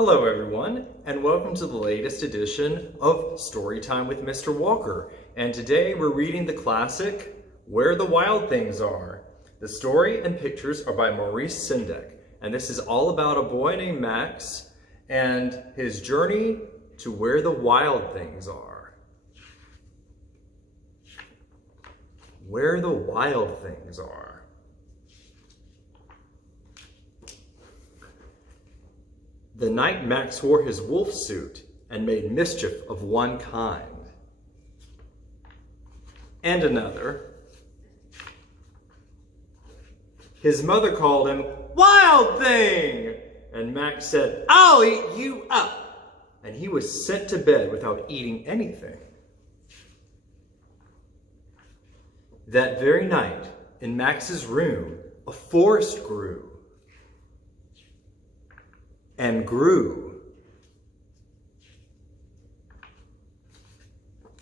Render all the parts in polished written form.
Hello everyone, and welcome to the latest edition of Storytime with Mr. Walker. And today we're reading the classic, Where the Wild Things Are. The story and pictures are by Maurice Sendak, and this is all about a boy named Max and his journey to where the wild things are. Where the wild things are. The night Max wore his wolf suit and made mischief of one kind and another. His mother called him Wild Thing, and Max said, "I'll eat you up." And he was sent to bed without eating anything. That very night, in Max's room, a forest grew. And grew,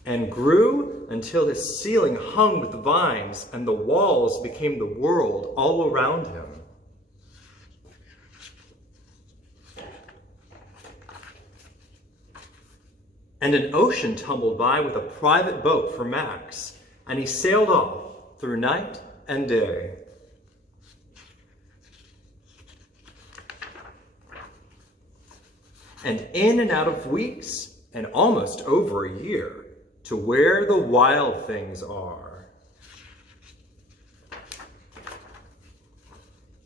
and grew until his ceiling hung with vines and the walls became the world all around him. And an ocean tumbled by with a private boat for Max, and he sailed off through night and day. And in and out of weeks, and almost over a year, to where the wild things are.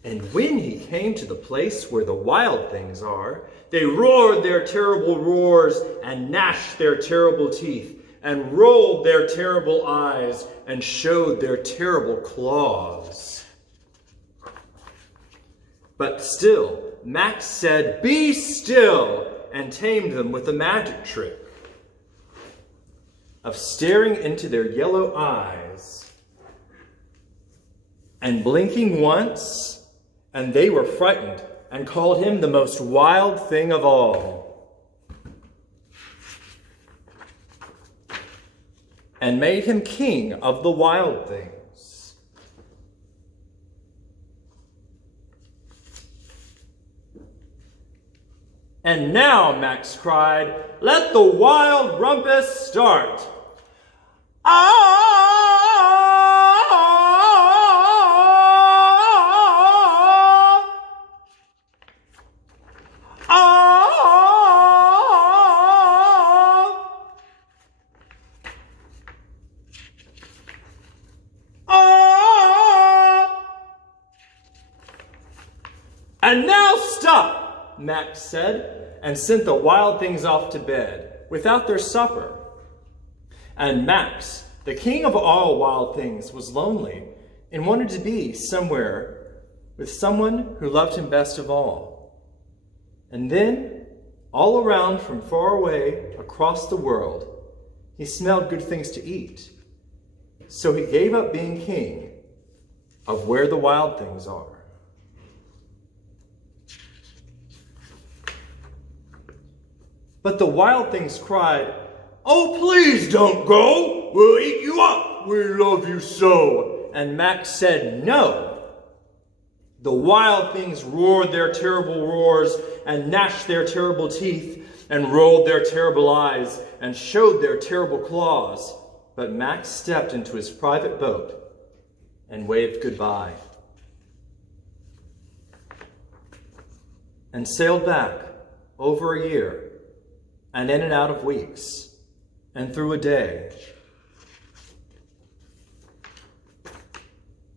And when he came to the place where the wild things are, they roared their terrible roars, and gnashed their terrible teeth, and rolled their terrible eyes, and showed their terrible claws. But still, Max said, "Be still," and tamed them with the magic trick of staring into their yellow eyes and blinking once, and they were frightened and called him the most wild thing of all, and made him king of the wild things. "And now," Max cried, "let the wild rumpus start. And now stop," Max said, and sent the wild things off to bed without their supper. And Max, the king of all wild things, was lonely and wanted to be somewhere with someone who loved him best of all. And then, all around from far away across the world, he smelled good things to eat. So he gave up being king of where the wild things are. But the wild things cried, "Oh, please don't go. We'll eat you up. We love you so." And Max said, "No." The wild things roared their terrible roars and gnashed their terrible teeth and rolled their terrible eyes and showed their terrible claws. But Max stepped into his private boat and waved goodbye and sailed back over a year, and in and out of weeks, and through a day,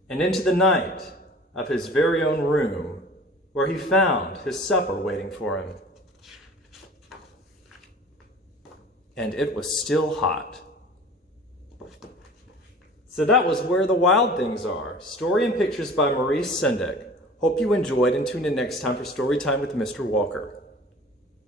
and into the night of his very own room, where he found his supper waiting for him. And it was still hot. So that was Where the Wild Things Are. Story and pictures by Maurice Sendak. Hope you enjoyed, and tune in next time for Storytime with Mr. Walker.